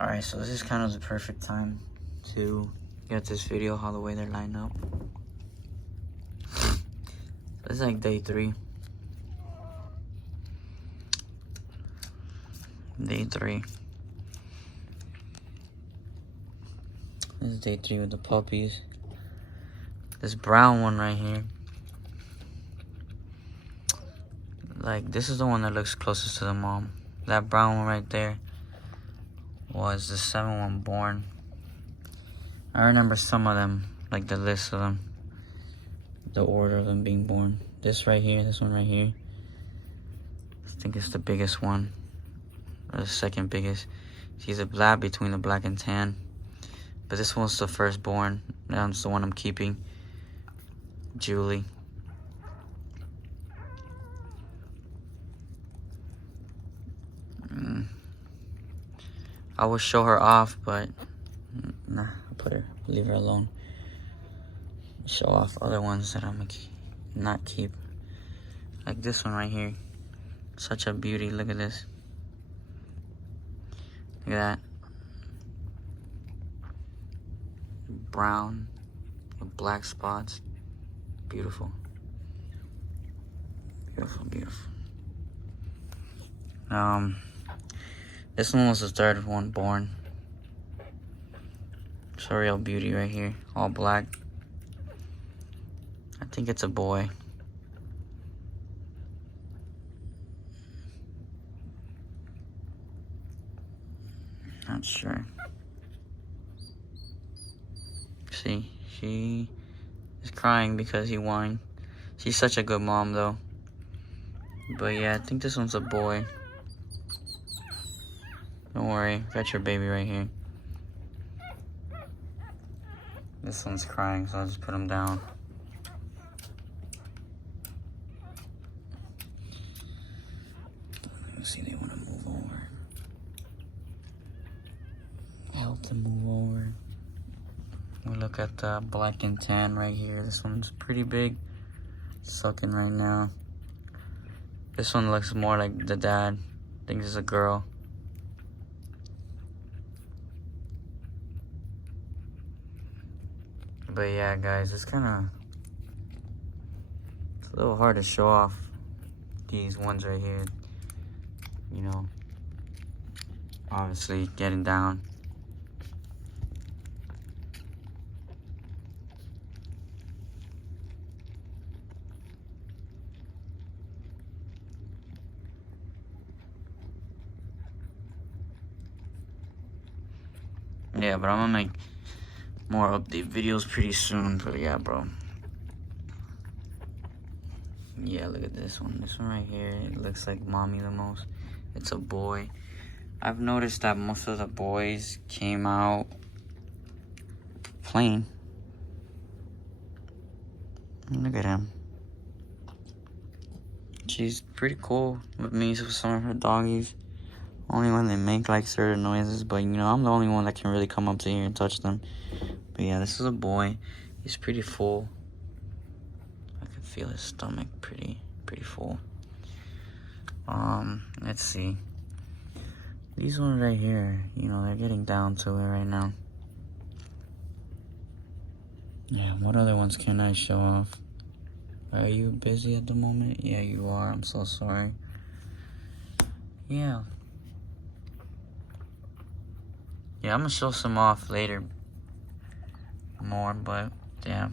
Alright, so this is kind of the perfect time to get this video how the way they're lined up. This is like day 3. Day 3. This is day 3 with the puppies. This brown one right here. Like, this is the one that looks closest to the mom. That brown one right there was the 7th one born. I remember some of them, like the list of them, the order of them being born. This right here, this one right here, I think it's the biggest one, or the second biggest. She's a lab between the black and tan, but this one's the first born. That's the one I'm keeping, Julie. I would show her off, but nah, I'll leave her alone. Show off other ones that I'm gonna not keep. Like this one right here. Such a beauty, look at this. Look at that. Brown with black spots. Beautiful. Beautiful, beautiful. This one was the 3rd one born. It's a real beauty right here, all black. I think it's a boy. Not sure. See, she is crying because he whined. She's such a good mom though. But yeah, I think this one's a boy. Don't worry, got your baby right here. This one's crying, so I'll just put him down. Let me see, they want to move over. Help them move over. We look at the black and tan right here. This one's pretty big. Sucking right now. This one looks more like the dad. I think this is a girl. But yeah, guys, it's a little hard to show off these ones right here. You know, obviously getting down. Yeah, but I'm gonna make more update videos pretty soon. But yeah, bro. Yeah, look at this one. This one right here, it looks like mommy the most. It's a boy. I've noticed that most of the boys came out plain. Look at him. She's pretty cool with me with some of her doggies. Only when they make like certain noises, but you know, I'm the only one that can really come up to here and touch them. But yeah, this is a boy. He's pretty full. I can feel his stomach pretty full. Let's see. These ones right here, you know, they're getting down to it right now. Yeah, what other ones can I show off? Are you busy at the moment? Yeah, you are. I'm so sorry. Yeah. Yeah, I'm gonna show some off later more, but yeah.